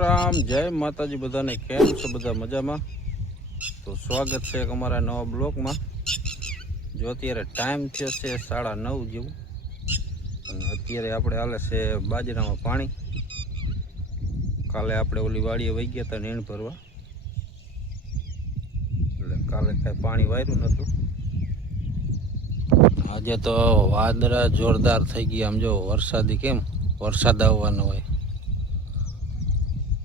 રામ જય માતાજી બધાને કેમ છો બધા મજામાં। તો સ્વાગત છે એક અમારા નવા બ્લોગમાં। જો અત્યારે ટાઈમ થયો છે 9:30 જેવું અને અત્યારે આપણે હાલે છે બાજરામાં પાણી। કાલે આપણે ઓલી વાડીએ વહી ગયા હતા નીણ ભરવા, એટલે કાલે કાંઈ પાણી વાર્યું નહોતું। આજે તો વાદળા જોરદાર થઈ ગયા, આમ જો વરસાદી કેમ વરસાદ આવવાનો હોય,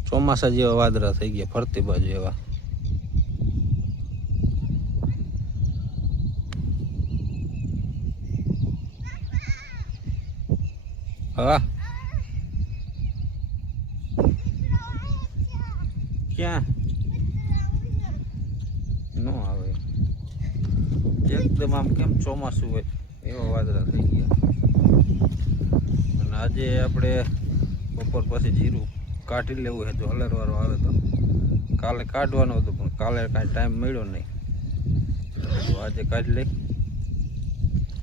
ચોમાસા જેવા વાદળા થઈ ગયા ફરતી બાજુ એવા। હા ક્યાં નો આવે, એકદમ આમ કેમ ચોમાસું હોય એવા વાદળા થઈ ગયા। અને આજે આપણે બપોર પછી જીરું કાઢી લેવું છે, જો હલરવાળો આવે તો। કાલે કાઢવાનો હતો પણ કાલે કાંઈ ટાઈમ મળ્યો નહીં, તો આજે કાઢી લઈ।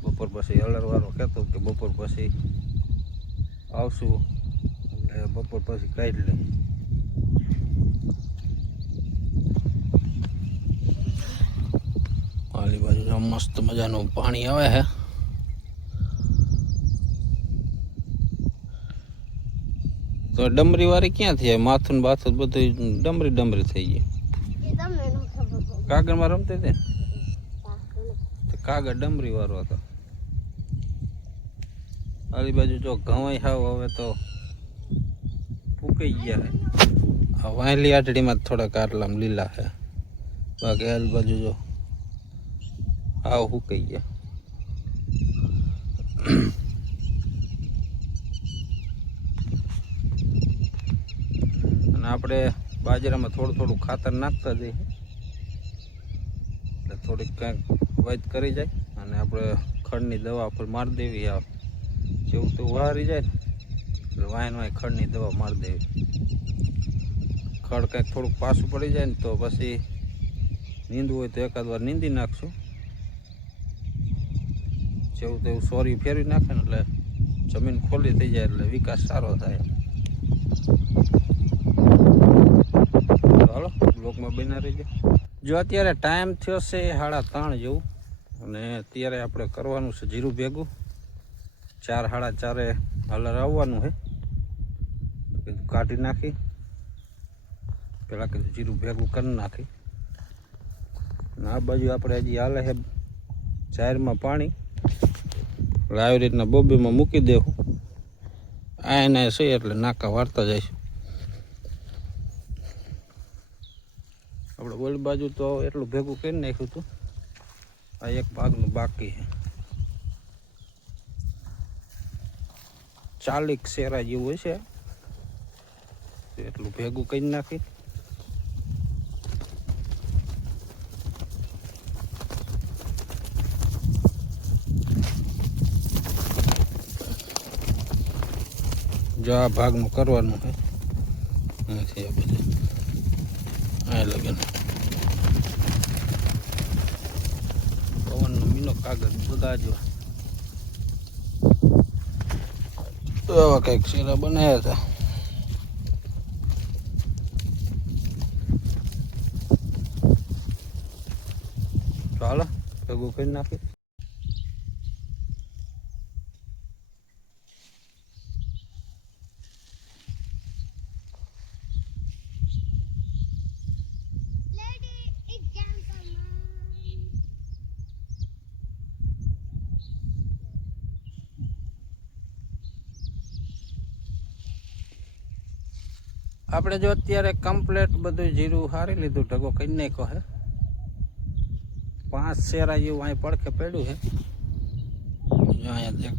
બપોર પછી હલરવાળો કહેતો કે બપોર પછી આવશું, એટલે બપોર પછી કાઢી લઈ। આલી બાજુ મસ્ત મજાનું પાણી આવે છે। તો ડમરી વાળી ક્યાં થઈ, માથું બાથું બધું ડમરી થઈ ગઈ। કાગળમાં રમતે તે કાગળ ડમરી વાળો હતો। આલી બાજુ જો ઘવાઈ હાવ હવે તો ફૂકાઈ ગયા છે। આ વાયલી આટડીમાં થોડા કાટલામ લીલા છે, બાકી આલી બાજુ જો હાવ ફૂકાઈ ગયા। અને આપણે બાજરામાં થોડું ખાતર નાખતા જઈએ, એટલે થોડીક કંઈક વૈદ કરી જાય અને આપણે ખડની દવા પર મારી દેવી। આ જેવું તો વારી જાય ને એટલે વાય ખડની દવા મારી દેવી। ખડ કંઈક થોડુંક પાછું પડી જાય ને તો પછી નીંદવું હોય તો એકાદ વાર નીંદી નાખશું। જેવું તેવું સોરી ફેરવી નાખે ને એટલે જમીન ખોલી થઈ જાય, એટલે વિકાસ સારો થાય। હાલો બ્લોકમાં બના રહીજો। જો અત્યારે ટાઈમ થયો છે 3:30 જેવું, અને અત્યારે આપણે કરવાનું છે જીરું ભેગું। 4 સાડા 4 હલર આવવાનું છે, તો કીધું કાઢી નાખી, પેલા કીધું જીરું ભેગું કરી નાખી। અને આ બાજુ આપણે હજી હાલે છે જાહેરમાં પાણી, એટલે આવી રીતના બોબીમાં મૂકી દેવું। આ એના છે એટલે નાકા વાળતા જઈશું। આપણે ઓલી બાજુ તો એટલું ભેગું કરી નાખ્યું હતું, આ એક ભાગનું બાકી છે। 40 શેરા જેવું હશે, એટલું ભેગું કરી નાખી। જો આ ભાગનું કરવાનું છે, નથી આ બધું આ લગન પવનનો મીનો કાગળ બધા જો આવા કંઈક શેરા બનાવ્યા હતા। ચાલો ભેગું કરી નાખી। આપણે જો અત્યારે કમ્પ્લેટ બધું જીરું હારી લીધું, ઢગો કરી નાખ્યો છે। 5 શેરા જેવું અહીં પડખે પડ્યું છે, અહીંયા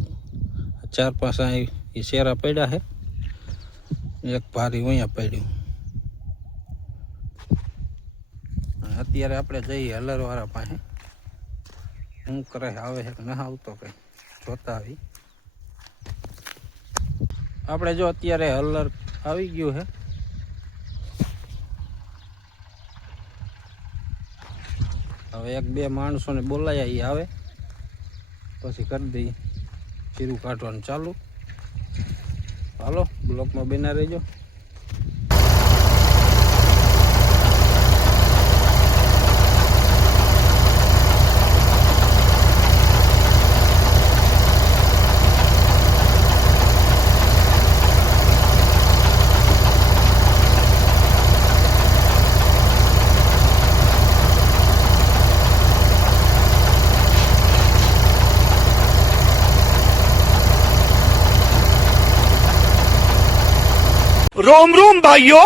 4-5 અહીં શેરા પડ્યા છે, એક ભારી અહીંયા પડ્યું। અત્યારે આપણે જઈએ હલરવાળા પાસે, શું કરે આવે છે ના આવતો કંઈ જોતા આવી। આપણે જો અત્યારે હલર આવી ગયું છે, હવે 1-2 માણસોને બોલાયા, એ આવે પછી કરી દઈએ જીરું કાઢવાનું ચાલુ। હાલો બ્લોકમાં બના રહેજો। रोम रोम भाइयों।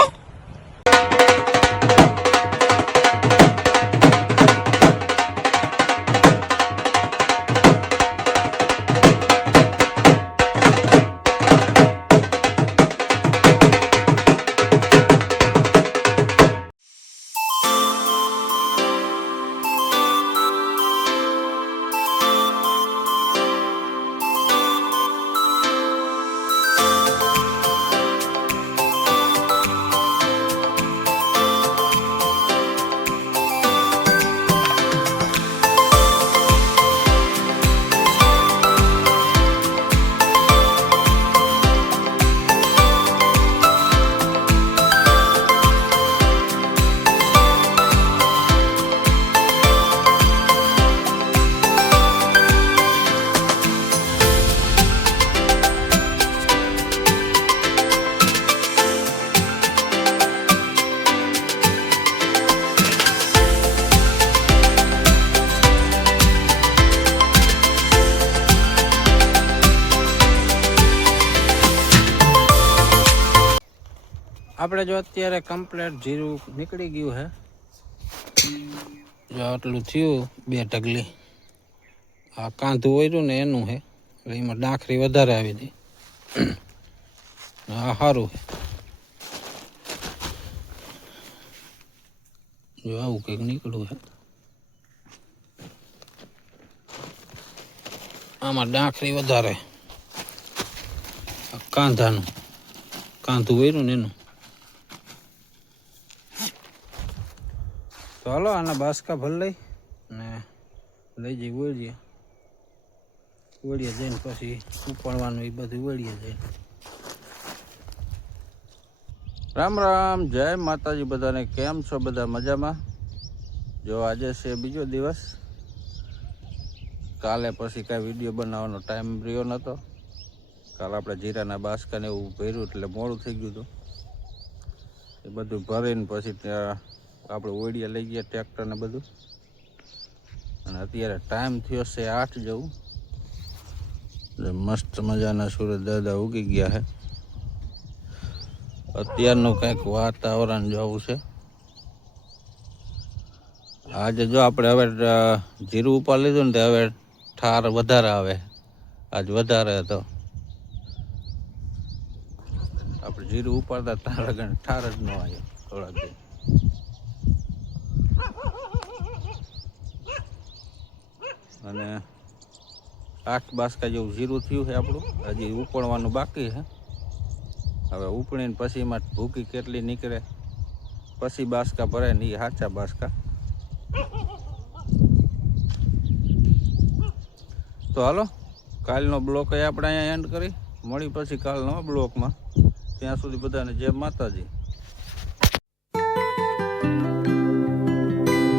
આપણે જો અત્યારે કમ્પ્લીટ જીરું નીકળી ગયું છે, જો આટલું થયું 2 ઢગલી. આ કાંધું ઓર્યું ને એનું છે, એટલે એમાં ડાંખરી વધારે આવી હતી. આ સારું છે, જો આવું કંઈક નીકળ્યું છે. આમાં ડાંખરી વધારે, કાંધાનું કાંધું ઓર્યું ને એનું. તો હાલો આના બાસકા ભર લઈ ને લઈ જઈ ઓળીએ. ઓળીએ જઈને પછી ઉપાડવાનું એ બધું ઓળીએ જઈને. રામ રામ, જય માતાજી બધાને. કેમ છો બધા? મજામાં? જો આજે છે બીજો દિવસ. કાલે પછી કાંઈ વિડીયો બનાવવાનો ટાઈમ રહ્યો નહોતો. કાલે આપણે જીરાના બાસકાને એવું ભર્યું એટલે મોડું થઈ ગયું હતું. એ બધું ભરીને પછી ત્યાં આપણે ઓળીએ લઈ ગયા ટ્રેક્ટર ને બધું. અને અત્યારે ટાઈમ થયો છે 8 જેવું. મસ્ત મજાના સૂરજ દાદા ઉગી ગયા છે. અત્યારનું કંઈક વાતાવરણ જોવું છે. આજે જો આપણે હવે જીરું ઉપાડી લીધું ને, હવે ઠાર વધારે આવે. આજ વધારે હતો. આપણે જીરું ઉપાડતા ઠાર જ ન આવ્યો થોડાક દિન. અને 8 બાસકા જેવું જીરું થયું છે આપણું. હજી ઉપડવાનું બાકી છે. હવે ઉપડીને પછી એમાં ભૂકી કેટલી નીકળે પછી બાસકા ભરાય ને, એ સાચા બાસકા. તો હાલો, કાલનો બ્લોક આપણે અહીંયા એન્ડ કરી. મળી પછી કાલનો બ્લોકમાં. ત્યાં સુધી બધાને જય માતાજી.